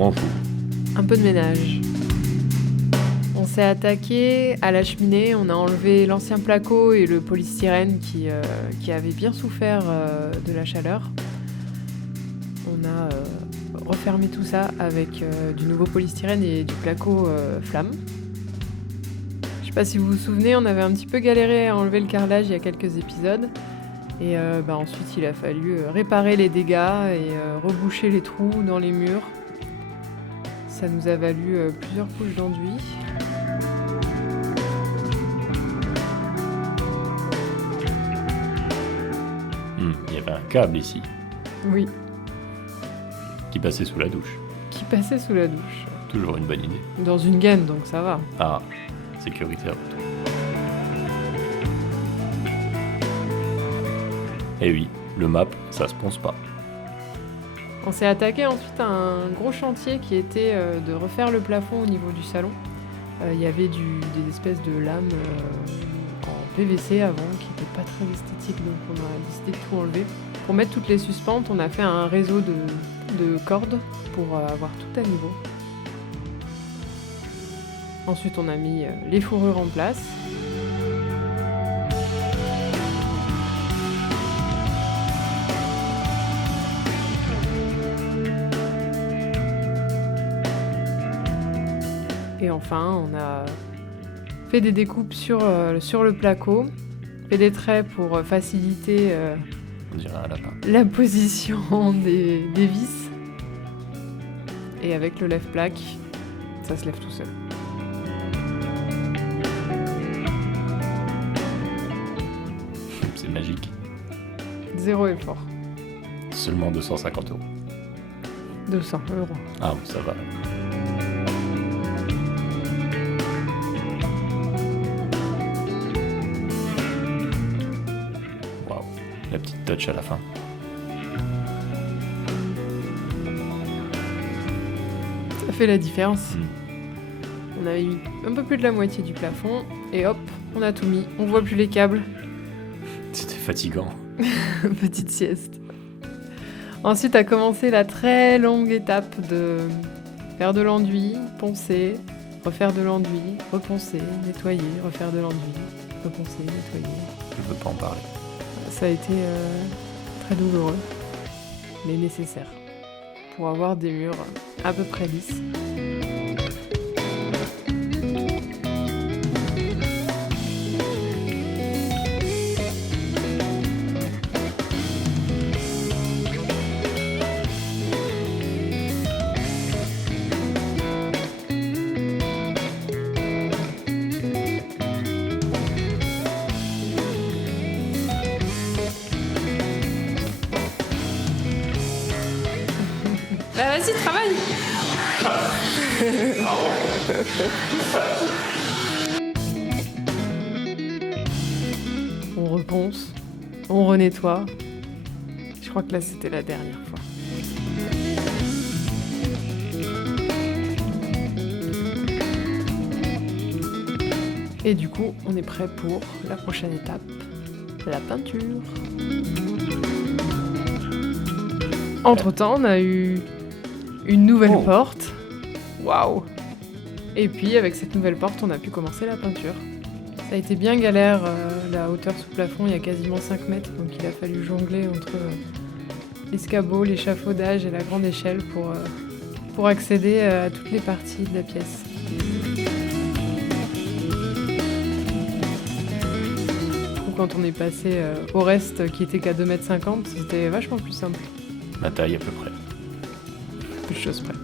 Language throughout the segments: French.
m'en fous. Un peu de ménage. On s'est attaqué à la cheminée, on a enlevé l'ancien placo et le polystyrène qui avait bien souffert de la chaleur. On a refermé tout ça avec du nouveau polystyrène et du placo flamme. Je sais pas si vous vous souvenez, on avait un petit peu galéré à enlever le carrelage il y a quelques épisodes. Et ensuite, il a fallu réparer les dégâts et reboucher les trous dans les murs. Ça nous a valu plusieurs couches d'enduit. Il y avait un câble ici, Oui, qui passait sous la douche. qui passait sous la douche. Toujours une bonne idée. Dans une gaine, donc ça va. Ah, sécuritaire. Eh oui, le map, ça se ponce pas. On s'est attaqué ensuite à un gros chantier qui était de refaire le plafond au niveau du salon. Il y avait des espèces de lames en PVC avant qui n'étaient pas très esthétiques, donc on a décidé de tout enlever. Pour mettre toutes les suspentes, on a fait un réseau de cordes pour avoir tout à niveau. Ensuite, on a mis les fourrures en place. Et enfin, on a fait des découpes sur le placo, fait des traits pour faciliter On dirait un lapin. la position des vis. Et avec le lève-plaque, ça se lève tout seul. C'est magique. 0 effort. Seulement 250 €. 200 €. Ah, bon, ça va. Waouh, la petite touch à la fin. Ça fait la différence. On avait mis un peu plus de la moitié du plafond et hop, on a tout mis. On voit plus les câbles. C'était fatigant. Petite sieste. Ensuite a commencé la très longue étape de faire de l'enduit, poncer, refaire de l'enduit, reponcer, nettoyer, refaire de l'enduit, reponcer, nettoyer. Je veux pas en parler. Ça a été très douloureux, mais nécessaire pour avoir des murs à peu près lisses. Bah vas-y, travaille. On reponce, on renettoie. Je crois que là c'était la dernière fois. Et du coup, on est prêt pour la prochaine étape, la peinture. Entre-temps, on a eu une nouvelle porte. Waouh! Et puis, avec cette nouvelle porte, on a pu commencer la peinture. Ça a été bien galère, la hauteur sous plafond, il y a quasiment 5 mètres, donc il a fallu jongler entre l'escabeau, l'échafaudage et la grande échelle pour accéder à toutes les parties de la pièce. Quand on est passé au reste qui était qu'à 2,50 m, c'était vachement plus simple. Ma taille à peu près. Peu de choses près.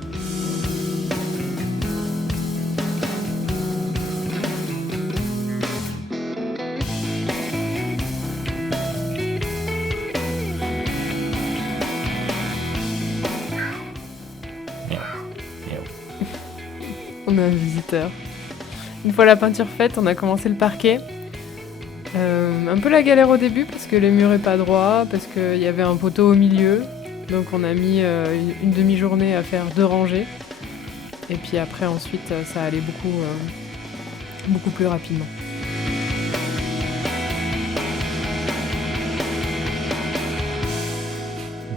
On a un visiteur. Une fois la peinture faite, on a commencé le parquet. Un peu la galère au début parce que les murs est pas droit, parce qu'il y avait un poteau au milieu. Donc on a mis une demi-journée à faire 2 rangées. Et puis après ensuite ça allait beaucoup plus rapidement.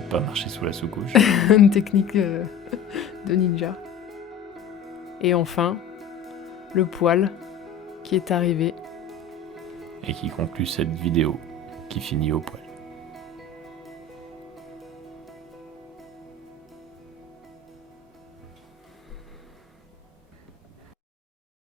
Pas marcher sous la sous-couche. Une technique de ninja. Et enfin, le poil qui est arrivé. Et qui conclut cette vidéo qui finit au poil.